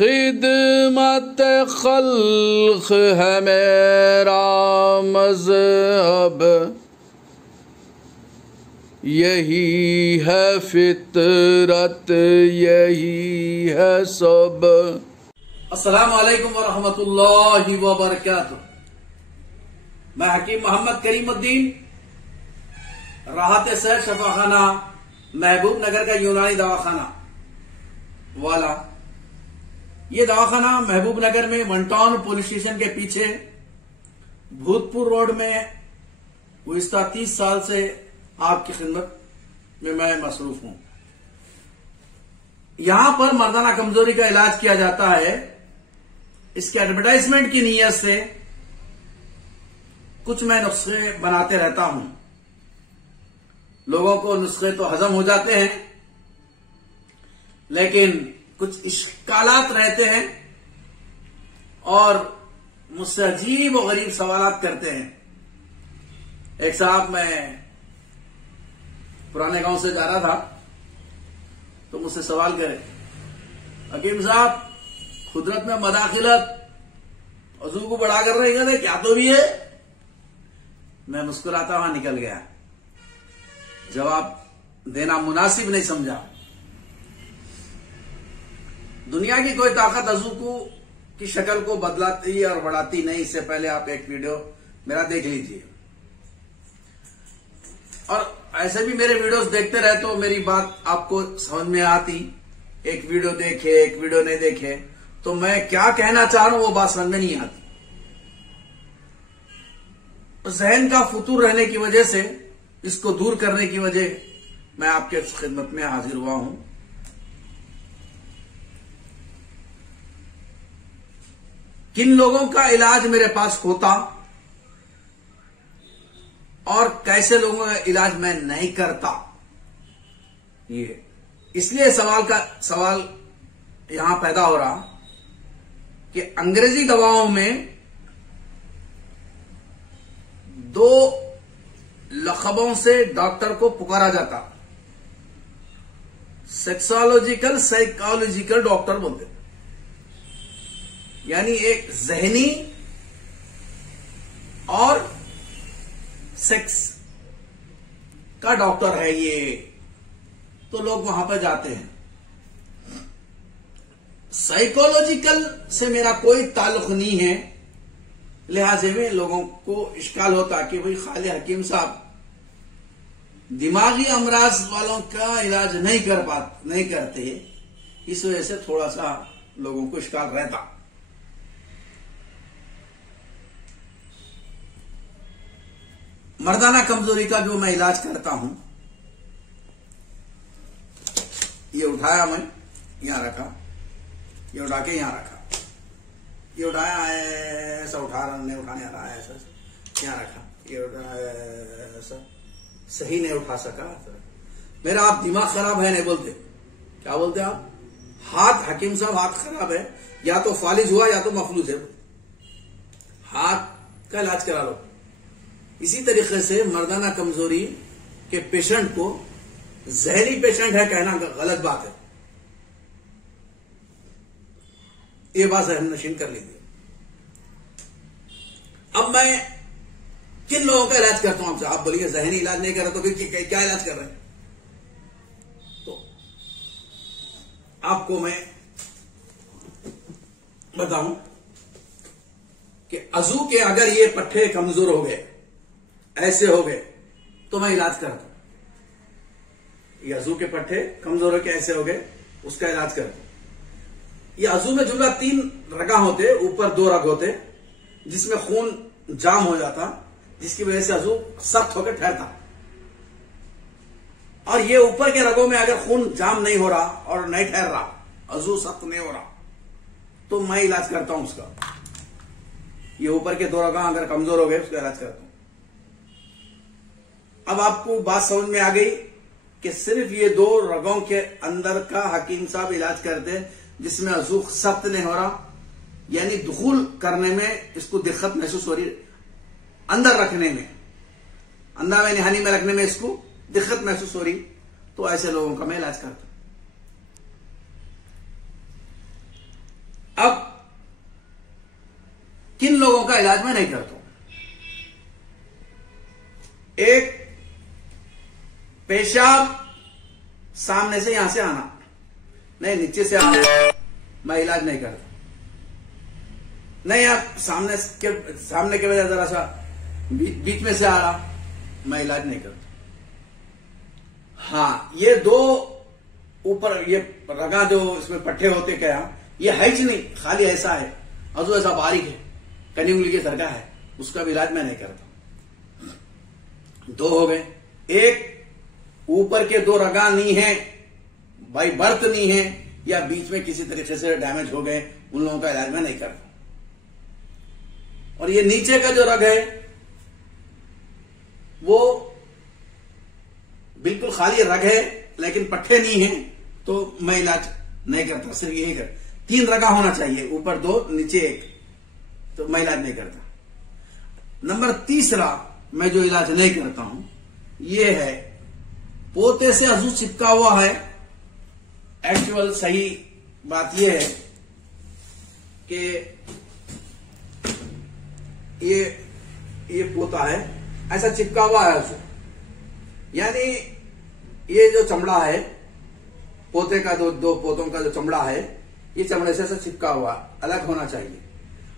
खिदमत खल्क है मेरा मज़हब, यही है फितरत, यही है सब। अस्सलाम वालेकुम व रहमतुल्लाहि व बरकातुहू। मैं हकीम मोहम्मद करीमुद्दीन, राहत सर शफाखाना महबूब नगर का यूनानी दवाखाना वाला। ये दवाखाना महबूब नगर में वन टाउन पुलिस स्टेशन के पीछे भूतपुर रोड में गुज़िश्ता 30 साल से आपकी खिदमत में मैं मसरूफ हूं। यहां पर मर्दाना कमजोरी का इलाज किया जाता है। इसके एडवर्टाइजमेंट की नीयत से कुछ मैं नुस्खे बनाते रहता हूं। लोगों को नुस्खे तो हजम हो जाते हैं, लेकिन कुछ इश्कालात रहते हैं और मुझसे अजीब और गरीब सवालात करते हैं। एक साहब, मैं पुराने गांव से जा रहा था तो मुझसे सवाल करे, हकीम साहब खुदरत में मदाखिलत वजू को बड़ा कर रही है, क्या तो भी है? मैं मुस्कुराता हुआ निकल गया। जवाब देना मुनासिब नहीं समझा। दुनिया की कोई ताकत वजू को की शक्ल को बदलाती और बढ़ाती नहीं। इससे पहले आप एक वीडियो मेरा देख लीजिए, और ऐसे भी मेरे वीडियोस देखते रहे तो मेरी बात आपको समझ में आती। एक वीडियो देखे, एक वीडियो नहीं देखे, तो मैं क्या कहना चाह रहा हूं वो बात समझ में नहीं आती। जहन का फुतूर रहने की वजह से, इसको दूर करने की वजह मैं आपके खिदमत में हाजिर हुआ हूं। किन लोगों का इलाज मेरे पास होता और कैसे लोगों का इलाज मैं नहीं करता, ये इसलिए सवाल यहां पैदा हो रहा कि अंग्रेजी दवाओं में 2 लक़बों से डॉक्टर को पुकारा जाता। सेक्सोलॉजिकल, साइकोलॉजिकल डॉक्टर बोलते, यानी एक जहनी और सेक्स का डॉक्टर है ये। तो लोग वहां पर जाते हैं। साइकोलॉजिकल से मेरा कोई ताल्लुक नहीं है, लिहाजे में लोगों को इश्काल होता कि भाई खाली हकीम साहब दिमागी अमराज वालों का इलाज नहीं करते। इस वजह से थोड़ा सा लोगों को इश्काल रहता। मर्दाना कमजोरी का जो मैं इलाज करता हूं, ये उठाया, मैं यहां रखा, ये उठा के यहां रखा, ये उठाया, ऐसा उठा रहा, नहीं उठाने आ रहा है, ऐसा यहां रखा, ये उठाया, ऐसा सही नहीं उठा सका। मेरा आप दिमाग खराब है नहीं बोलते, क्या बोलते आप? हाथ, हकीम साहब हाथ खराब है, या तो फालिज हुआ या तो मफलूज है, हाथ का इलाज करा लो। इसी तरीके से मर्दाना कमजोरी के पेशेंट को जहरी पेशेंट है कहना गलत बात है। ये बात जहन नशीन कर लीजिए। अब मैं किन लोगों का इलाज करता हूं आपसे? आप बोलिए जहनी इलाज नहीं कर रहे तो फिर क्या इलाज कर रहे हैं? तो आपको मैं बताऊं कि अजू के अगर ये पट्टे कमजोर हो गए, ऐसे हो गए, तो मैं इलाज करता हूं। ये अजू के पट्टे कमजोर होके ऐसे हो गए, उसका इलाज करता हूं। ये अजू में जुमला 3 रगा होते, ऊपर 2 रग होते, जिसमें खून जाम हो जाता, जिसकी वजह से अजू सख्त होकर ठहरता। और ये ऊपर के रगों में अगर खून जाम नहीं हो रहा और नहीं ठहर रहा, अजू सख्त नहीं हो रहा, तो मैं इलाज करता हूं उसका। ये ऊपर के 2 रगा अगर कमजोर हो गए, उसका इलाज करता हूं। अब आपको बात समझ में आ गई कि सिर्फ ये 2 रगों के अंदर का हकीम साहब इलाज करते हैं, जिसमें अजू सख्त नहीं हो रहा, यानी दुखूल करने में इसको दिक्कत महसूस हो रही, अंदर रखने में, अंदर में निहानी में रखने में इसको दिक्कत महसूस हो रही, तो ऐसे लोगों का मैं इलाज करता हूं। अब किन लोगों का इलाज मैं नहीं करता हूं? एक, पेशाब सामने से यहां से आना, नहीं नीचे से आना, मैं इलाज नहीं करता। नहीं आप सामने के वजह जरा सा बीच में से आ रहा, मैं इलाज नहीं करता। हाँ, ये दो ऊपर ये रगा जो इसमें पट्टे होते क्या, ये है ही नहीं, खाली ऐसा है, अजू ऐसा बारीक है, कनी उंगली के सरका है, उसका भी इलाज मैं नहीं करता। दो हो गए। एक, ऊपर के दो रगा नहीं है, भाई बर्थ नहीं है, या बीच में किसी तरीके से डैमेज हो गए, उन लोगों का इलाज मैं नहीं करता। और ये नीचे का जो रग है वो बिल्कुल खाली रग है लेकिन पट्टे नहीं है, तो मैं इलाज नहीं करता। सिर्फ यही कर, 3 रगा होना चाहिए, ऊपर 2 नीचे 1, तो मैं इलाज नहीं करता। नंबर तीसरा मैं जो इलाज नहीं करता हूं ये है, पोते से अजू चिपका हुआ है। एक्चुअल सही बात यह है कि ये पोता है, ऐसा चिपका हुआ है अजू, यानी ये जो चमड़ा है पोते का, दो पोतों का जो चमड़ा है, ये चमड़े से ऐसा चिपका हुआ, अलग होना चाहिए।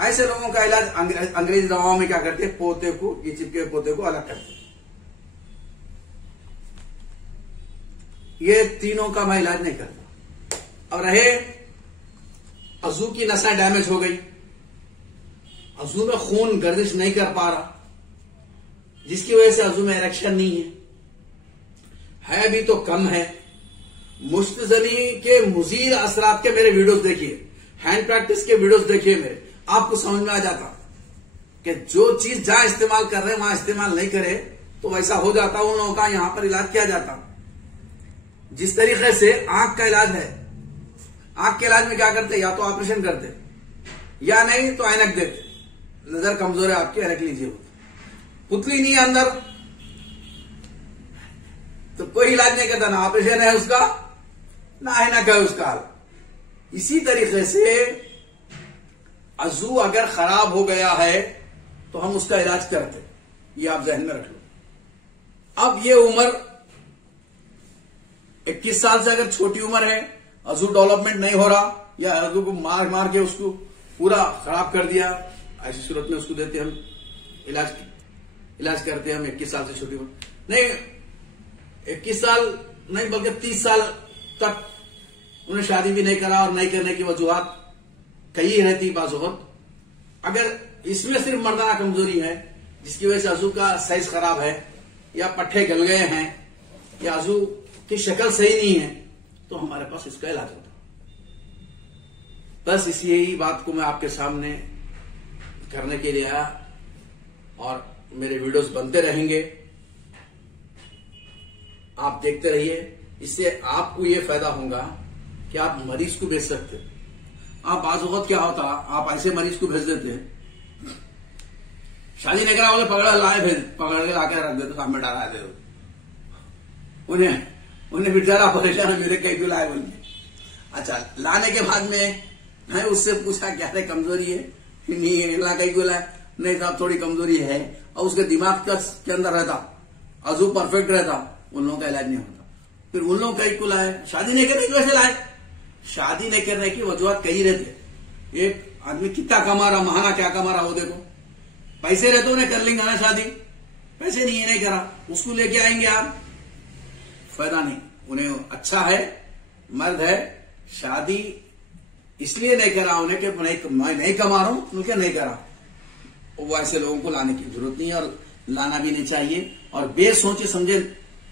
ऐसे लोगों का इलाज अंग्रेजी दवाओं में क्या करते हैं, पोते को, ये चिपके हुए पोते को अलग करते हैं। ये तीनों का मैं इलाज नहीं करता। अब रहे अजू की नसें डैमेज हो गई, अजू में खून गर्दिश नहीं कर पा रहा, जिसकी वजह से अजू में इरेक्शन नहीं है भी तो कम है। मुश्तजनी के मुजीर असरात के मेरे वीडियोस देखिए, हैंड प्रैक्टिस के वीडियोस देखिए मेरे, आपको समझ में आ जाता कि जो चीज जहां इस्तेमाल कर रहे हैं वहां इस्तेमाल नहीं करे तो वैसा हो जाता। उन लोगों का यहां पर इलाज किया जाता। जिस तरीके से आंख का इलाज है, आंख के इलाज में क्या करते, या तो ऑपरेशन करते या नहीं तो ऐनक देते। नजर कमजोर है आपकी, ऐनक लीजिए। पुतली नहीं है अंदर तो कोई इलाज नहीं करता, ना ऑपरेशन है उसका, ना ऐनक है उसका। इसी तरीके से अजू अगर खराब हो गया है तो हम उसका इलाज करते, ये आप जहन में रख लो। अब ये उम्र 21 साल से अगर छोटी उम्र है, अजू डेवलपमेंट नहीं हो रहा, या अजू को मार मार के उसको पूरा खराब कर दिया, ऐसी सूरत में उसको देते हम इलाज करते हैं हम 21 साल से छोटी उम्र नहीं, 21 साल नहीं बल्कि 30 साल तक उन्हें शादी भी नहीं करा और नहीं करने की वजूहत कई रहती बाज़। अगर इसमें सिर्फ मर्दाना कमजोरी है जिसकी वजह से अजू का साइज खराब है, या पट्टे गल गए हैं, या अजू की शक्ल सही नहीं है, तो हमारे पास इसका इलाज होता। बस इसी बात को मैं आपके सामने करने के लिए आया, और मेरे वीडियोस बनते रहेंगे, आप देखते रहिए। इससे आपको ये फायदा होगा कि आप मरीज को भेज सकते हैं। आप बाज़ वक्त क्या होता, आप ऐसे मरीज को भेज देते हैं, शादी नहीं करा बोले पकड़ के लाके रख देते, सामने डाला दे, उन्हें बेचारा परेशान, मेरे कई तो लाए बोलते। अच्छा, लाने के बाद में मैं उससे पूछा क्या रे कमजोरी है, नहीं ला कई बोला नहीं साहब थोड़ी कमजोरी है, और उसके दिमाग के अंदर रहता, अजू परफेक्ट रहता, उन लोगों का इलाज नहीं होता। फिर उन लोगों कई को लाए, शादी नहीं करने की वजह से लाए, शादी नहीं करने की वजूहत कई रहते। एक आदमी कितना कमा रहा, महाना क्या कमा रहा, वो देखो, पैसे रहते उन्हें कर लेंगे ना शादी, पैसे नहीं है नहीं करा, उसको लेके आएंगे आप, फायदा नहीं। उन्हें अच्छा है, मर्द है, शादी इसलिए नहीं करा उन्हें कि मैं नहीं कमा रहा हूं, उनके नहीं करा। वो ऐसे लोगों को लाने की जरूरत नहीं है, और लाना भी नहीं चाहिए। और बेसोचे समझे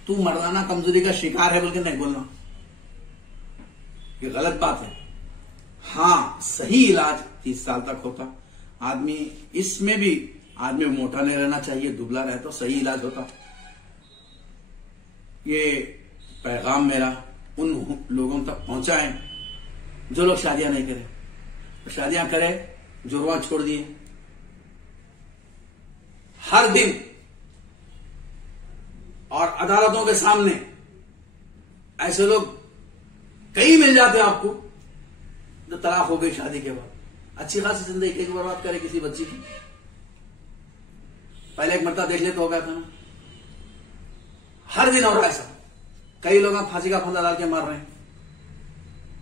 तू मर्दाना कमजोरी का शिकार है बोल के नहीं बोलना, ये गलत बात है। हाँ, सही इलाज 30 साल तक होता आदमी, इसमें भी आदमी मोटा नहीं रहना चाहिए, दुबला रहे तो सही इलाज होता। ये पैगाम मेरा उन लोगों तक पहुंचाएं जो लोग शादियां नहीं करें, शादियां करें, जुर्मा छोड़ दिए। हर दिन और अदालतों के सामने ऐसे लोग कई मिल जाते हैं आपको, तो तलाक हो गई शादी के बाद, अच्छी खासी जिंदगी कैसे बर्बाद करे किसी बच्ची की। पहले एक मरतबा देख ले तो हो गया था ना। हर दिन हो रहा है ऐसा, कई लोग फांसी का फंदा डाल के मार रहे हैं।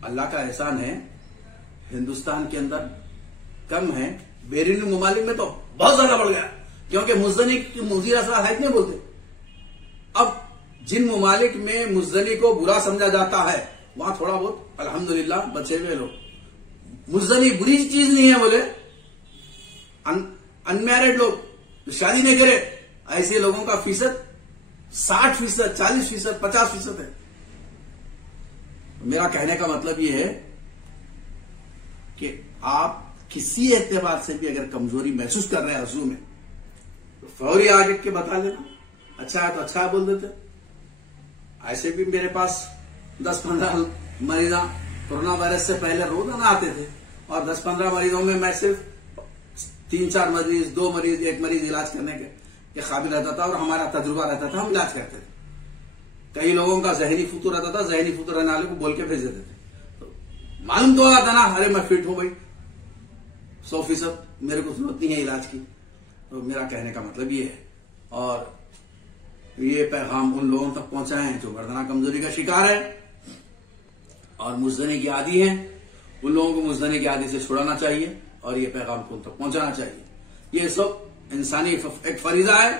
अल्लाह का एहसान है हिंदुस्तान के अंदर कम है, बैरून ममालिक में तो बहुत ज्यादा बढ़ गया, क्योंकि मुजदनी की मुजीर असरार है नहीं बोलते। अब जिन ममालिक में मुजदनी को बुरा समझा जाता है वहां थोड़ा बहुत अल्हम्दुलिल्लाह बचे हुए लोग। मुजदनी बुरी चीज नहीं है बोले, अनमैरिड लोग जो शादी नहीं करे ऐसे लोगों का फीसद 60%, 40%, 50% है। मेरा कहने का मतलब यह है कि आप किसी एतबार से भी अगर कमजोरी महसूस कर रहे हैं वजू में तो फौरी आगे के बता लेना, अच्छा है तो अच्छा है बोल देते। ऐसे भी मेरे पास 10-15 मरीजा कोरोना वायरस से पहले रोजाना आते थे और 10-15 मरीजों में मैं सिर्फ 3-4 मरीज, 2 मरीज, 1 मरीज इलाज करने के काबिल रहता था और हमारा तजुर्बा रहता था, हम इलाज करते थे। कई लोगों का जहनी फुतूर रहता था, जहनी फुतूर रहने वाले को बोल के भेज देते थे। तो मालूम तो आता ना, अरे मैं फिट हूं भाई 100%, मेरे को जरूरत नहीं है इलाज की। तो मेरा कहने का मतलब ये है, और ये पैगाम उन लोगों तक पहुंचाएं जो मर्दाना कमजोरी का शिकार है और मुजदनी की आदी है। उन लोगों को मुजदनी की आदी से छुड़ाना चाहिए और ये पैगाम को उन तक पहुंचाना चाहिए। ये सब इंसानी एक फरीजा है,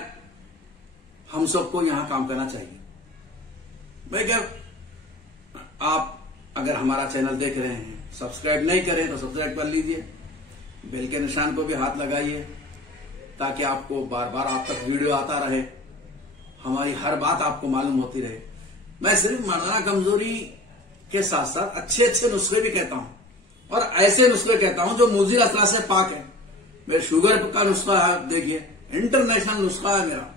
हम सबको यहां काम करना चाहिए। मैं क्या, आप अगर हमारा चैनल देख रहे हैं, सब्सक्राइब नहीं करें तो सब्सक्राइब कर लीजिए, बेल के निशान को भी हाथ लगाइए ताकि आपको बार बार आप तक वीडियो आता रहे, हमारी हर बात आपको मालूम होती रहे। मैं सिर्फ मर्दाना कमजोरी के साथ साथ अच्छे अच्छे नुस्खे भी कहता हूं और ऐसे नुस्खे कहता हूं जो मुजीर असरार से पाक है। मेरे शुगर का नुस्खा है, देखिए इंटरनेशनल नुस्खा है मेरा,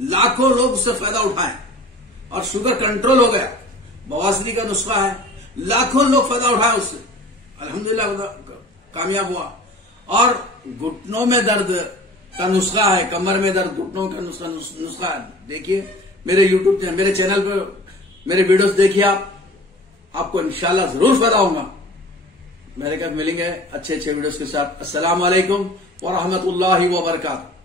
लाखों लोग उससे फायदा उठाएं और शुगर कंट्रोल हो गया। बवासीर का नुस्खा है, लाखों लोग फायदा उठाए उससे, अल्हम्दुलिल्लाह कामयाब हुआ। और घुटनों में दर्द का नुस्खा है, कमर में दर्द, घुटनों का नुस्खा है। देखिए मेरे यूट्यूब मेरे चैनल पर मेरे वीडियोस देखिए, आपको इंशाल्लाह जरूर फायदा होगा। मेरे कब मिलेंगे अच्छे अच्छे वीडियोस के साथ। अस्सलाम वालेकुम व रहमतुल्लाहि व बरकातहू।